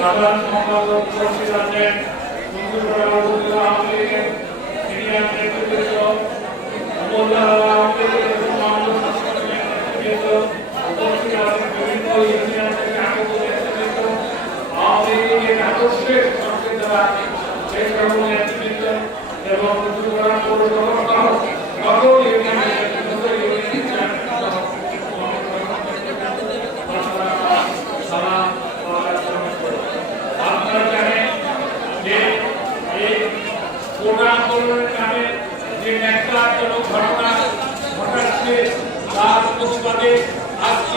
সাধারণ সম্পাদক উপস্থিত আছেন মুকুটপাড়া উপজেলা আওয়ামী লীগের সিনিয়র নেতৃবৃন্দ, উপজেলা আওয়ামী লীগের মাননীয় নেতৃবৃন্দ, উপস্থিত আছেন বিভিন্ন ইউনিয়ন থেকে আগত নেতৃবৃন্দ, আওয়ামী লীগের আদর্শের সঙ্গে যারা সেই সকল নেতৃবৃন্দ এবং মুকুটপাড়া পৌরসভা সহ সকল ইউনিয়নের নেতৃবৃন্দ, আপনারা জানেন যে এই কোটা আন্দোলনের নামে যে ন্যাক্কারজনক ঘটনা ঘটাচ্ছে তার প্রতিবাদে আজকে